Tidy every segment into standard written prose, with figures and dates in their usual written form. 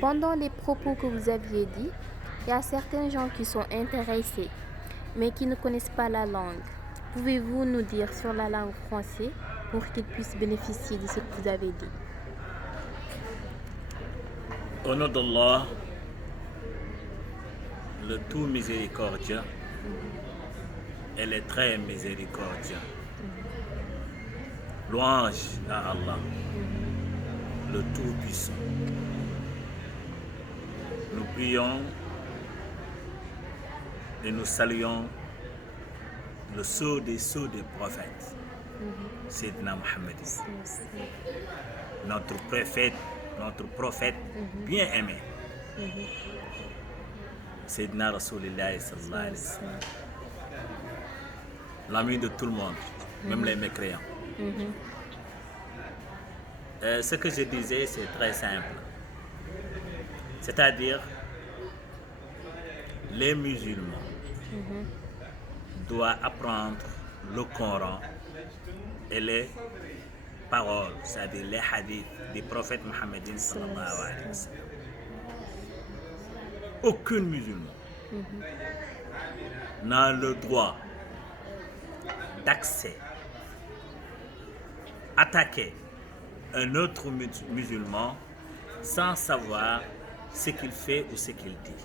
Pendant les propos que vous aviez dit, il y a certains gens qui sont intéressés, mais qui ne connaissent pas la langue. Pouvez-vous nous dire sur la langue française pour qu'ils puissent bénéficier de ce que vous avez dit? Au nom d'Allah, le tout miséricordieux et le très miséricordieux. Louange à Allah, le Tout-Puissant. Nous prions et nous saluons le sceau des prophètes, Sayyidina Muhammad, notre prophète bien aimé, Sayyidina Rasulullah sallallahu alayhi wa sallam, l'ami de tout le monde, même les mécréants. Ce que je disais, c'est très simple. C'est-à-dire, les musulmans doivent apprendre le Coran et les paroles, c'est-à-dire les hadiths du prophète Mohammed sallallahu alayhi wa sallam. Aucun musulman n'a le droit attaquer un autre musulman sans savoir ce qu'il fait ou ce qu'il dit.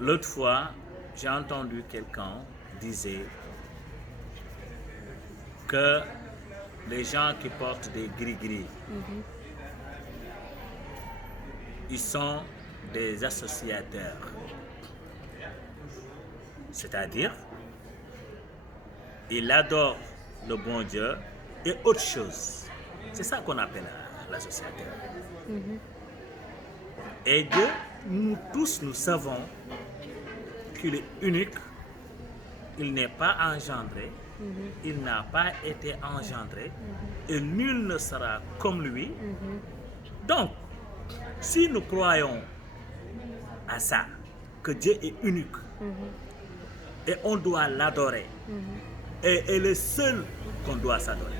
L'autre fois, j'ai entendu quelqu'un disait que les gens qui portent des gris-gris, ils sont des associateurs. C'est-à-dire, ils adorent le bon Dieu et autre chose. C'est ça qu'on appelle l'associateur. Et Dieu, nous tous, nous savons qu'il est unique, il n'est pas engendré, il n'a pas été engendré, et nul ne sera comme lui. Donc, si nous croyons à ça, que Dieu est unique, et on doit l'adorer, et le seul qu'on doit s'adorer.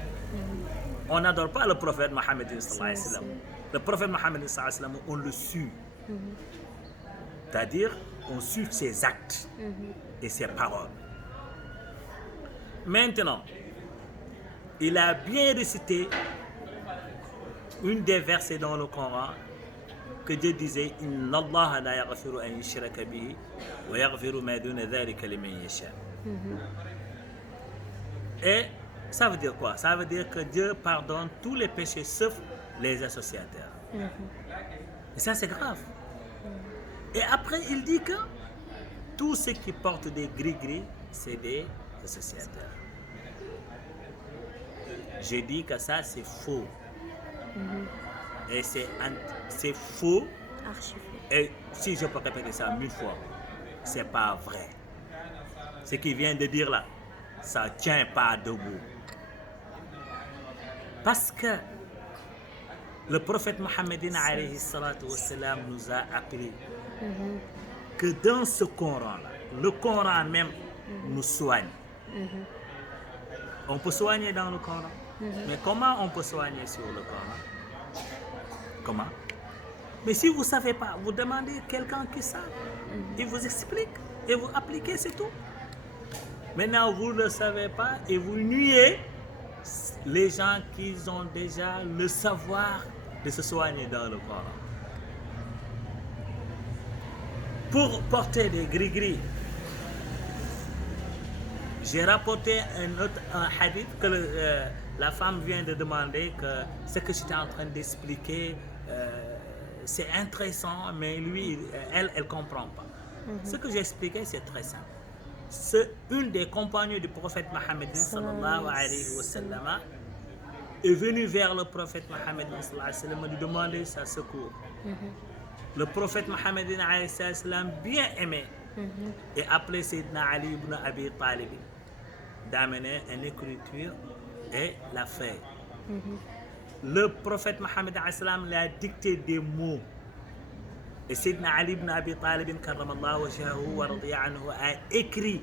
On n'adore pas le prophète Mohammed sallallahu alayhi wa sallam. Le prophète Mohammed sallallahu alayhi wa sallam, on le suit. C'est-à-dire, on suit ses actes et ses paroles. Maintenant, il a bien récité une des versets dans le Coran que Dieu disait Inna Allah la yaghfiru an yushraka bihi wa yaghfiru ma duna dhalika liman yasha. Et ça veut dire quoi? Ça veut dire que Dieu pardonne tous les péchés sauf les associateurs. Et ça, c'est grave. Et après, il dit que tous ceux qui portent des gris-gris, c'est des associateurs. Je dis que ça, c'est faux. Et c'est faux. Et si je peux répéter ça 1000 fois, c'est pas vrai. Ce qu'il vient de dire là, ça ne tient pas debout. Parce que le prophète Mohammed alayhi salatu wassalam nous a appris que dans ce Coran-là, le Coran même nous soigne. On peut soigner dans le Coran. Mais comment on peut soigner sur le Coran? Comment? Mais si vous ne savez pas, vous demandez à quelqu'un qui sait. Il vous explique et vous appliquez, c'est tout. Maintenant, vous ne le savez pas et vous nuez les gens qui ont déjà le savoir de se soigner dans le Coran. Pour porter des gris-gris, j'ai rapporté un hadith que la femme vient de demander que ce que j'étais en train d'expliquer, c'est intéressant, mais lui, elle ne comprend pas. Ce que j'ai expliqué, c'est très simple. C'est une des compagnons du prophète Mohammed sallallahu alayhi wa sallam est venue vers le prophète Mohammed sallallahu alayhi wa sallam lui demander sa secours. Le prophète Mohammed alayhi wa sallam, bien aimé, et appelé Sayyidina Ali ibn Abi Talib d'amener une écriture et la faire. Le prophète Mohammed alayhi wa sallam lui a dicté des mots. Et Sayyidina Ali ibn Abi Talib karramallahu wajhahu wa radiya anhu a écrit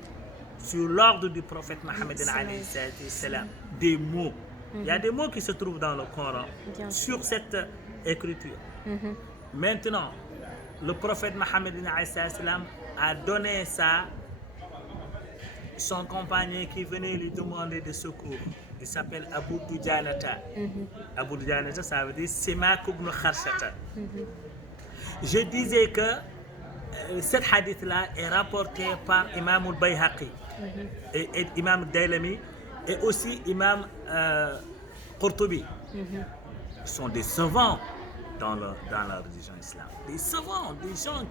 sur l'ordre du prophète Mohammed alayhi salam des mots. Il y a des mots qui se trouvent dans le Coran sur cette écriture. Maintenant, le prophète Mohammed a donné ça son compagnon qui venait lui demander de secours. Il s'appelle Abu Dujanata. Abu Dujanata, ça veut dire Simak ibn Kharshata. Je disais que cet hadith-là est rapporté par Imam al-Bayhaqi et Imam al-Daylami et aussi Imam Qurtubi. Ils sont des savants dans la religion islamique. Des savants, des gens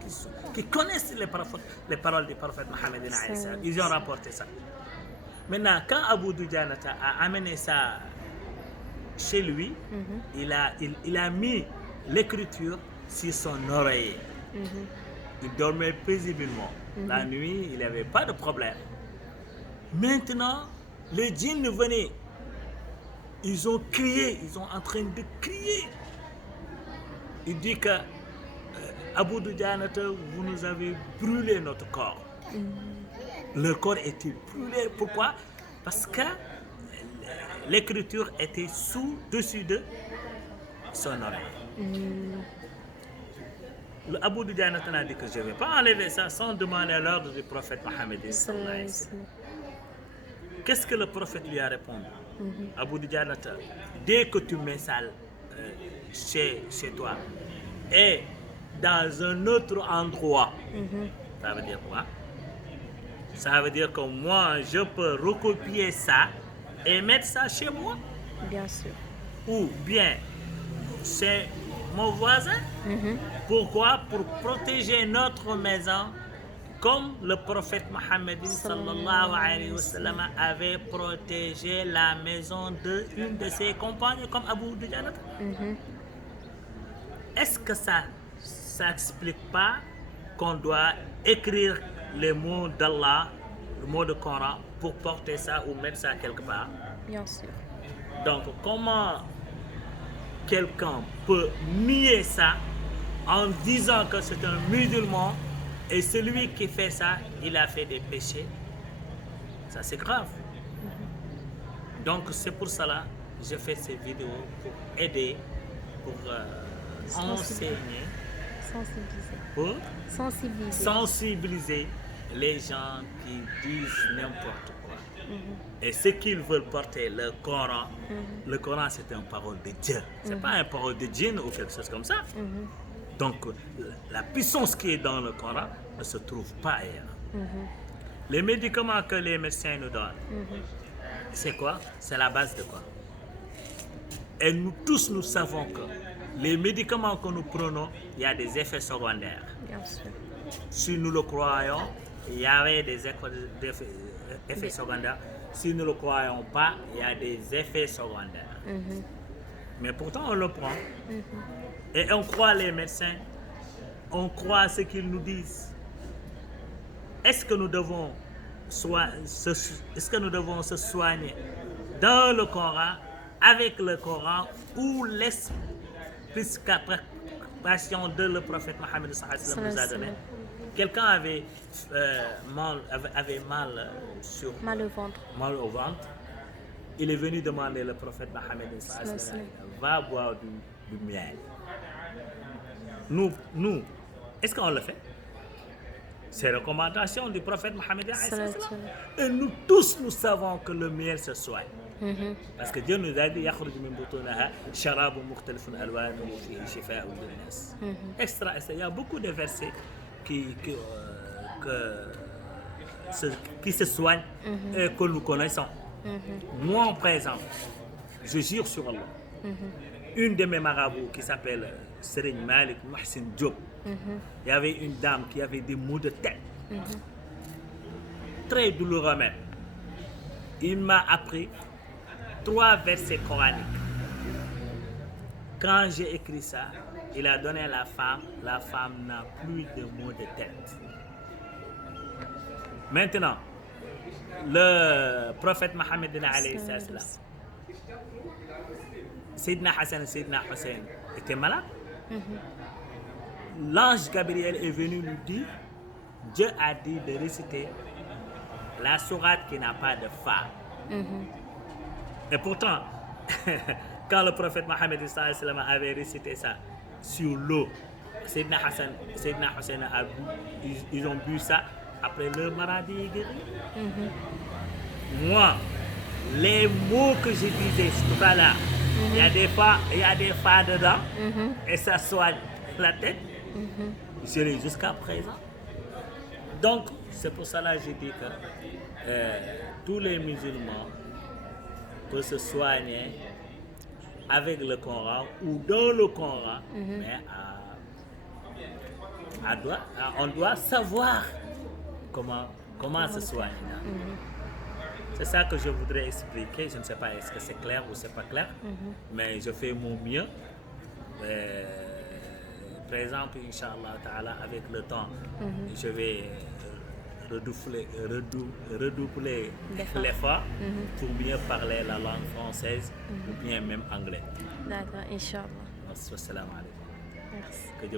qui connaissent les paroles du prophète Mohammed. Ils ont rapporté ça. Maintenant, quand Abu Dujanata a amené ça chez lui, il a mis l'écriture sur son oreiller. Il dormait paisiblement. La nuit, il n'avait pas de problème. Maintenant, les djinns venaient. Ils ont crié, ils sont en train de crier. Il dit que Abu Dujanata, vous nous avez brûlé notre corps. Le corps était brûlé. Pourquoi? Parce que l'écriture était dessus de son oreille. Le Abu Dujanata a dit que je ne vais pas enlever ça sans demander l'ordre du prophète Mohammed. Qu'est-ce que le prophète lui a répondu? Abu Dujanata, dès que tu mets ça chez toi et dans un autre endroit, ça veut dire quoi? Ça veut dire que moi, je peux recopier ça et mettre ça chez moi. Bien sûr. Ou bien chez mon voisin. Pourquoi? Pour protéger notre maison, comme le prophète Mohammed sallallahu alayhi wa sallam avait protégé la maison d'une de ses compagnons, comme Abu Dujanata. Est-ce que ça n'explique pas qu'on doit écrire les mots d'Allah, le mot de Coran, pour porter ça ou mettre ça quelque part? Bien sûr. Donc, comment quelqu'un peut nier ça en disant que c'est un musulman et celui qui fait ça, il a fait des péchés? Ça, c'est grave. Donc, c'est pour cela que je fais ces vidéos pour aider, pour enseigner, pour sensibiliser les gens qui disent n'importe quoi. Et ceux qui veulent porter le Coran, le Coran c'est une parole de Dieu. C'est pas une parole de djinn ou quelque chose comme ça. Donc la puissance qui est dans le Coran ne se trouve pas ailleurs. Les médicaments que les médecins nous donnent, c'est quoi? C'est la base de quoi? Et nous tous nous savons que les médicaments que nous prenons, il y a des effets secondaires. Bien sûr. Si nous le croyons, il y avait des effets secondaires. Si nous ne le croyons pas, il y a des effets secondaires. Mais pourtant, on le prend. Et on croit les médecins. On croit ce qu'ils nous disent. Est-ce que nous devons se soigner dans le Coran, avec le Coran, ou l'explication de le prophète Mohammed nous a donné? Quelqu'un avait mal au ventre. Il est venu demander au prophète Mohammed, va boire du miel. Nous, est-ce qu'on le fait? C'est la recommandation du prophète Mohammed. Et nous tous, nous savons que le miel se soigne. Parce que Dieu nous a dit extra. Il y a beaucoup de versets qui se soignent et que nous connaissons. Moi, par exemple, je jure sur Allah. Une de mes marabouts qui s'appelle Serigne Malik Mohsin Diop, il y avait une dame qui avait des maux de tête. Très douloureux même. Il m'a appris 3 versets coraniques. Quand j'ai écrit ça, il a donné à la femme n'a plus de maux de tête. Maintenant, le prophète Mohammed alayhi salam, Sayyidina Hassan et Sayyidina Hussein étaient malades. L'ange Gabriel est venu lui dire, Dieu a dit de réciter la sourate qui n'a pas de fa. Et pourtant, quand le prophète Mohammed sallallahu alayhi wa sallam avait récité ça sur l'eau, Sayyidina Hassan, Sayyidina Hussein a bu, ils ont bu ça, après leur maladie est guérie. Moi, les mots que je disais tout à l'heure, il y a des fois dedans, et ça soigne la tête, je l'ai jusqu'à présent. Donc, c'est pour cela que je dis que tous les musulmans peuvent se soigner avec le Coran ou dans le Coran, mais on doit savoir comment se soigner. C'est ça que je voudrais expliquer. Je ne sais pas est-ce que c'est clair ou c'est pas clair, mais je fais mon mieux. Par exemple, Inch'Allah Ta'ala, avec le temps, je vais redoubler l'effort pour mieux parler la langue française ou bien même anglais. D'accord, Inch'Allah. Assalamu alaikum. Merci. Que Dieu